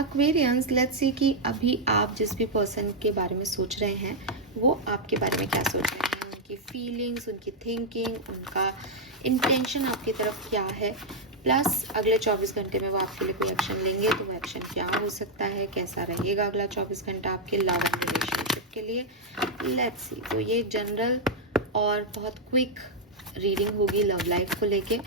Aquarians, let's see कि अभी आप जिस भी पर्सन के बारे में सोच रहे हैं वो आपके बारे में क्या सोच रहे हैं, उनकी फीलिंग्स, उनकी थिंकिंग, उनका इंटेंशन आपकी तरफ क्या है, प्लस अगले 24 घंटे में वो आपके लिए कोई एक्शन लेंगे तो वो एक्शन क्या हो सकता है, कैसा रहेगा अगला 24 घंटा आपके लव एंड रिलेशनशिप के लिए। Let's see. तो ये जनरल और बहुत क्विक रीडिंग होगी लव लाइफ को लेके।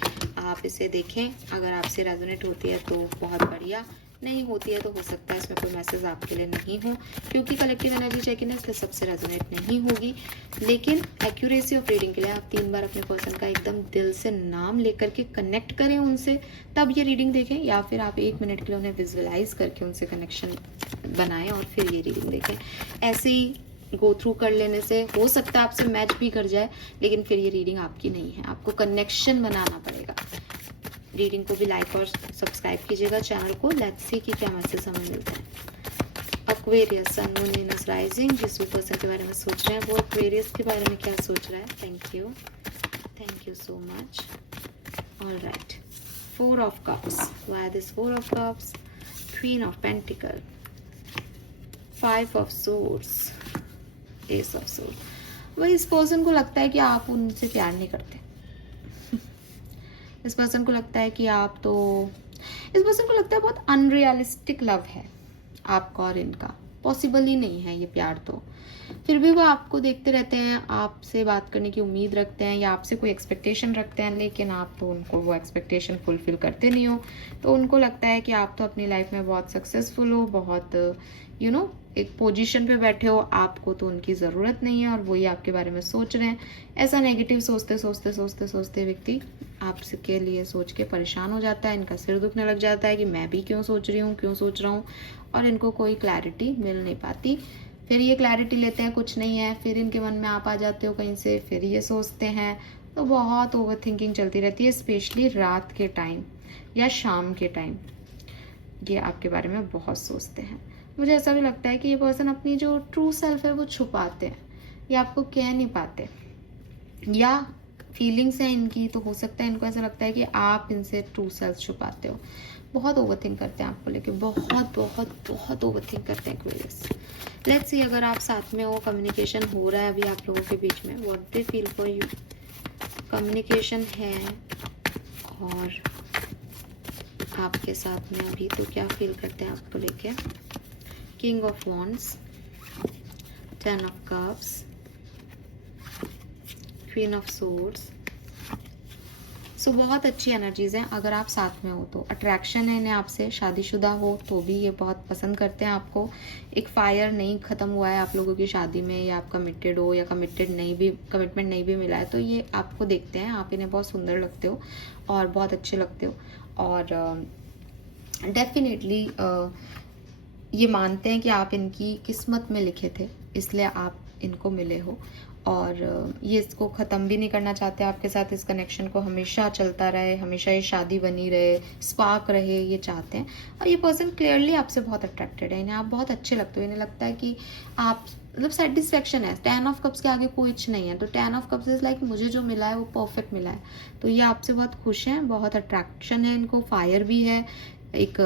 आप इसे देखें, अगर आपसे रेजोनेट होती है तो बहुत बढ़िया, नहीं होती है तो हो सकता है इसमें कोई मैसेज आपके लिए नहीं हो, क्योंकि कलेक्टिव एनर्जी चेक इन है इसलिए सबसे रेजोनेट नहीं होगी। लेकिन एक्यूरेसी ऑफ रीडिंग के लिए आप 3 बार अपने पर्सन का एकदम दिल से नाम लेकर के कनेक्ट करें उनसे, तब ये रीडिंग देखें, या फिर आप 1 मिनट के लिए उन्हें विजुअलाइज करके उनसे कनेक्शन बनाएं और फिर ये रीडिंग देखें। ऐसे ही गो थ्रू कर लेने से हो सकता है आपसे मैच भी कर जाए, लेकिन फिर ये रीडिंग आपकी नहीं है, आपको कनेक्शन बनाना पड़ेगा। रीडिंग को भी लाइक और सब्सक्राइब कीजिएगा चैनल को। लेट्स सी कि क्या मैसेज हमें मिलता है। एक्वेरियस, सन, मून, वीनस, राइजिंग, जिस भी पर्सन के बारे में सोच रहे हैं वो एक्वेरियस के बारे में क्या सोच रहा है। Thank you so much. Alright, 4 of cups, why this 4 of cups, queen of pentacle, 5 of swords, S of sword. वही इस पर्सन को लगता है कि आप उनसे प्यार नहीं करते। इस पर्सन को लगता है कि आप तो, इस पर्सन को लगता है बहुत अनरियलिस्टिक लव है आपका और इनका, पॉसिबल ही नहीं है ये प्यार। तो फिर भी वो आपको देखते रहते हैं, आपसे बात करने की उम्मीद रखते हैं या आपसे कोई एक्सपेक्टेशन रखते हैं, लेकिन आप तो उनको वो एक्सपेक्टेशन फुलफिल करते नहीं हो। तो उनको लगता है कि आप तो अपनी लाइफ में बहुत सक्सेसफुल हो, बहुत एक पोजीशन पे बैठे हो, आपको तो उनकी ज़रूरत नहीं है और वही आपके बारे में सोच रहे हैं। ऐसा नेगेटिव सोचते व्यक्ति आपके लिए सोच के परेशान हो जाता है, इनका सिर दुखने लग जाता है कि मैं भी क्यों सोच रहा हूँ, और इनको कोई क्लैरिटी मिल नहीं पाती। फिर ये क्लैरिटी लेते हैं कुछ नहीं है, फिर इनके मन में आप आ जाते हो कहीं से, फिर ये सोचते हैं, तो बहुत ओवर थिंकिंग चलती रहती है, स्पेशली रात के टाइम या शाम के टाइम ये आपके बारे में बहुत सोचते हैं। मुझे ऐसा भी लगता है कि ये पर्सन अपनी जो ट्रू सेल्फ है वो छुपाते हैं या आपको कह नहीं पाते, या फीलिंग्स हैं इनकी, तो हो सकता है इनको ऐसा लगता है कि आप इनसे ट्रू सेल्फ छुपाते हो। बहुत ओवरथिंक करते हैं आपको लेके, बहुत ओवरथिंक करते हैं एक्वेरियस। लेट्स सी, अगर आप साथ में हो, कम्युनिकेशन हो रहा है अभी आप लोगों के बीच में, what they feel for you. Communication है और आपके साथ में अभी तो क्या फील करते हैं आपको लेके। King of wands, 10 of cups, queen of swords. So बहुत अच्छी एनर्जीज हैं अगर आप साथ में हो तो। अट्रैक्शन है इन्हें आपसे, शादीशुदा हो तो भी ये बहुत पसंद करते हैं आपको। एक फायर नहीं ख़त्म हुआ है आप लोगों की शादी में, या आप कमिटेड हो या कमिटमेंट नहीं भी मिला है, तो ये आपको देखते हैं, आप इन्हें बहुत सुंदर लगते हो और बहुत अच्छे लगते हो, और डेफिनेटली ये मानते हैं कि आप इनकी किस्मत में लिखे थे, इसलिए आप इनको मिले हो, और ये इसको ख़त्म भी नहीं करना चाहते आपके साथ। इस कनेक्शन को हमेशा चलता रहे, हमेशा ये शादी बनी रहे, स्पार्क रहे, ये चाहते हैं। और ये पर्सन क्लियरली आपसे बहुत अट्रैक्टेड है, इन्हें आप बहुत अच्छे लगते हो, इन्हें लगता है कि आप मतलब सेटिस्फेक्शन है। 10 ऑफ कप्स के आगे कुछ नहीं है, तो 10 ऑफ कप्स इज लाइक मुझे जो मिला है वो परफेक्ट मिला है, तो ये आपसे बहुत खुश हैं, बहुत अट्रैक्शन है इनको, फायर भी है। एक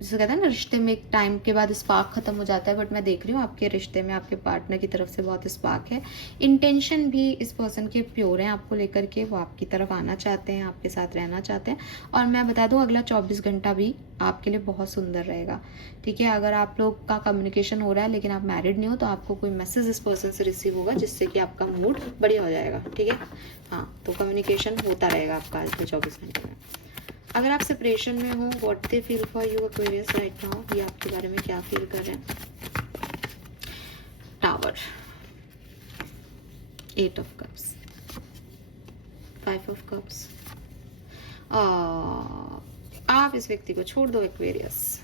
जैसे कहते हैं ना, रिश्ते में एक टाइम के बाद स्पार्क खत्म हो जाता है, बट मैं देख रही हूँ आपके रिश्ते में आपके पार्टनर की तरफ से बहुत स्पार्क है। इंटेंशन भी इस पर्सन के प्योर हैं आपको लेकर के, वो आपकी तरफ आना चाहते हैं, आपके साथ रहना चाहते हैं। और मैं बता दूँ, अगला 24 घंटा भी आपके लिए बहुत सुंदर रहेगा, ठीक है। अगर आप लोग का कम्युनिकेशन हो रहा है लेकिन आप मैरिड नहीं हो, तो आपको कोई मैसेज इस पर्सन से रिसीव होगा जिससे कि आपका मूड बढ़िया हो जाएगा, ठीक है। हाँ, तो कम्युनिकेशन होता रहेगा आपका अगले 24 घंटे में। अगर आप सेपरेशन में हो, what they feel for you Aquarius right now, ये आपके बारे में क्या फील कर रहे हैं। Tower, 8 of cups, 5 of cups. आप इस व्यक्ति को छोड़ दो एक्वेरियस।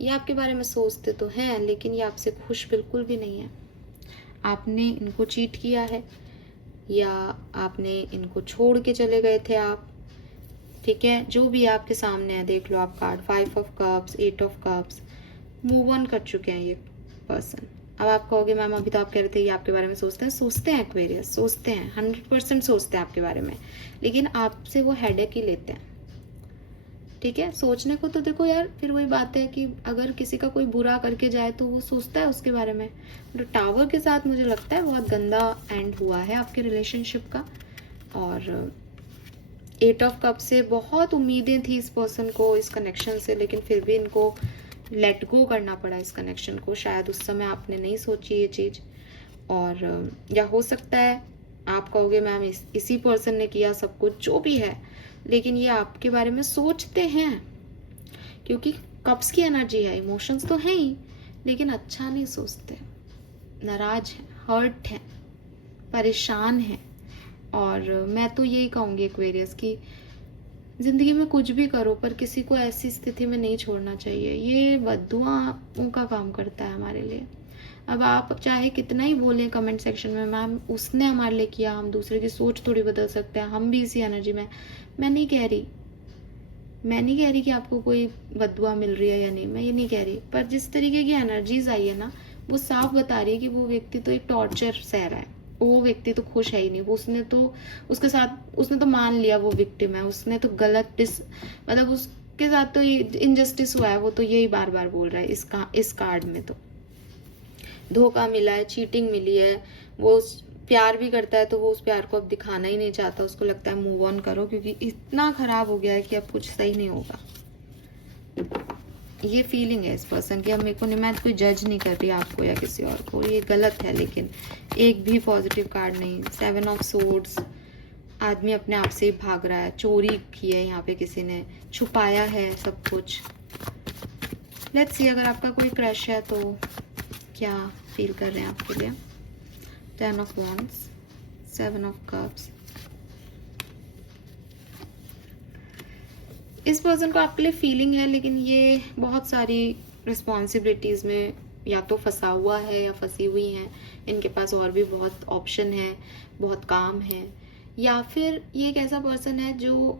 ये आपके बारे में सोचते तो हैं, लेकिन ये आपसे खुश बिल्कुल भी नहीं है। आपने इनको चीट किया है, या आपने इनको छोड़ के चले गए थे आप, ठीक है। जो भी आपके सामने है, देख लो आप card, 5 of cups, 8 of cups, move on कर चुके हैं ये पर्सन। अब आप कहोगे मैम अभी तो आप कह रहे थे ये आपके बारे में सोचते हैं एक्वेरियस, सोचते हैं, 100% सोचते हैं आपके बारे में, लेकिन आपसे वो हेडेक ही लेते हैं, ठीक है। सोचने को तो देखो यार, फिर वही बात है कि अगर किसी का कोई बुरा करके जाए तो वो सोचता है उसके बारे में। तो टावर के साथ मुझे लगता है बहुत गंदा एंड हुआ है आपके रिलेशनशिप का। और 8 ऑफ कप से बहुत उम्मीदें थी इस पर्सन को, इस कनेक्शन से, लेकिन फिर भी इनको लेट गो करना पड़ा इस कनेक्शन को। शायद उस समय आपने नहीं सोची ये चीज़, और या हो सकता है आप कहोगे मैम इसी पर्सन ने किया सब कुछ, जो भी है, लेकिन ये आपके बारे में सोचते हैं क्योंकि कप्स की एनर्जी है, इमोशंस तो हैं ही, लेकिन अच्छा नहीं सोचते, नाराज हैं, हर्ट हैं, परेशान हैं। और मैं तो यही कहूँगी एक्वेरियस की ज़िंदगी में कुछ भी करो पर किसी को ऐसी स्थिति में नहीं छोड़ना चाहिए। ये बद्दुआओं का काम करता है हमारे लिए। अब आप चाहे कितना ही बोलें कमेंट सेक्शन में मैम उसने हमारे लिए किया, हम दूसरे की सोच थोड़ी बदल सकते हैं, हम भी इसी एनर्जी में। मैं नहीं कह रही कि आपको कोई बद्दुआ मिल रही है या नहीं, मैं ये नहीं कह रही, पर जिस तरीके की एनर्जीज आई है ना, वो साफ बता रही है कि वो व्यक्ति तो एक टॉर्चर सह रहा है, वो व्यक्ति तो खुश है ही नहीं। वो उसने तो मान लिया वो विक्टिम है, उसने तो गलत मतलब उसके साथ तो इनजस्टिस हुआ है, वो तो यही बार बार बोल रहा है। इस कार्ड में तो धोखा मिला है, चीटिंग मिली है, वो प्यार भी करता है तो वो उस प्यार को अब दिखाना ही नहीं चाहता, उसको लगता है मूव ऑन करो क्योंकि इतना खराब हो गया है कि अब कुछ सही नहीं होगा। ये फीलिंग है इस पर्सन की। अब मेरे को नहीं, मैं कोई जज नहीं कर रही आपको या किसी और को, ये गलत है, लेकिन एक भी पॉजिटिव कार्ड नहीं। 7 ऑफ सोर्ड्स, आदमी अपने आप से ही भाग रहा है, चोरी की है यहाँ पे, किसी ने छुपाया है सब कुछ। लेट्स सी अगर आपका कोई क्रश है तो क्या फील कर रहे हैं आपके लिए। 10 ऑफ वॉन्ड्स, 7 ऑफ कप्स। इस पर्सन को आपके लिए फीलिंग है, लेकिन ये बहुत सारी रिस्पॉन्सिबिलिटीज़ में या तो फंसा हुआ है या फंसी हुई हैं। इनके पास और भी बहुत ऑप्शन है, बहुत काम है, या फिर ये एक ऐसा पर्सन है जो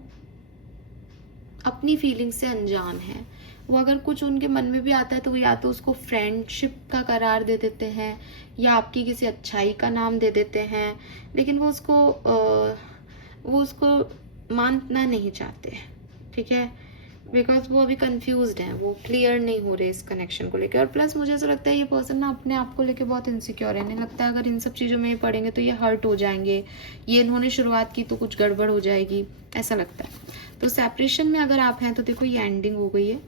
अपनी फीलिंग से अनजान है। वो अगर कुछ उनके मन में भी आता है तो वो या तो उसको फ्रेंडशिप का करार दे देते हैं या आपकी किसी अच्छाई का नाम दे देते हैं, लेकिन वो उसको मानना नहीं चाहते, ठीक है, बिकॉज वो अभी कंफ्यूज्ड हैं, वो क्लियर नहीं हो रहे इस कनेक्शन को लेकर। और प्लस मुझे ऐसा लगता है ये पर्सन ना अपने आप को लेकर बहुत इनसिक्योर है। इन्हें लगता है अगर इन सब चीज़ों में पड़ेंगे तो ये हर्ट हो जाएंगे, ये इन्होंने शुरुआत की तो कुछ गड़बड़ हो जाएगी, ऐसा लगता है। तो सेपरेशन में अगर आप हैं तो देखो ये एंडिंग हो गई है,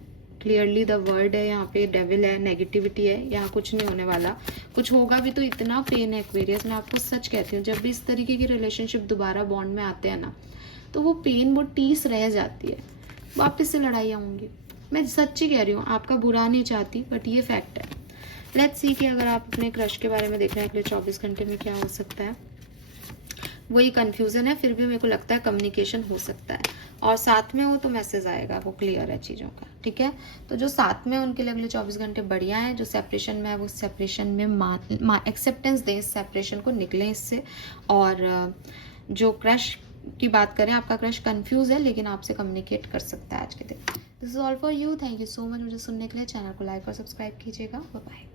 क्लियरली द वर्ड है यहाँ पे, डेविल है, नेगेटिविटी है, यहाँ कुछ नहीं होने वाला। कुछ होगा भी तो इतना पेन है एक्वेरियस, मैं आपको सच कहती हूँ, जब भी इस तरीके की रिलेशनशिप दोबारा बॉन्ड में आते हैं ना, तो वो पेन, वो टीस रह जाती है, वापस से लड़ाइयाँ होंगी। मैं सच्ची कह रही हूँ, आपका बुरा नहीं चाहती, बट ये फैक्ट है। लेट्स सी कि अगर आप अपने क्रश के बारे में देख रहे हैं अगले 24 घंटे में क्या हो सकता है। वही कंफ्यूजन है, फिर भी मेरे को लगता है कम्युनिकेशन हो सकता है, और साथ में हो तो मैसेज आएगा, वो क्लियर है चीज़ों का, ठीक है। तो जो साथ में उनके लिए अगले 24 घंटे बढ़िया है, जो सेपरेशन में है वो सेपरेशन में एक्सेप्टेंस दें इस सेपरेशन को, निकलें इससे। और जो क्रश की बात करें, आपका क्रश कंफ्यूज है लेकिन आपसे कम्युनिकेट कर सकता है आज के दिन। This is all for you, thank you so much मुझे सुनने के लिए। चैनल को लाइक और सब्सक्राइब कीजिएगा, बाय बाय।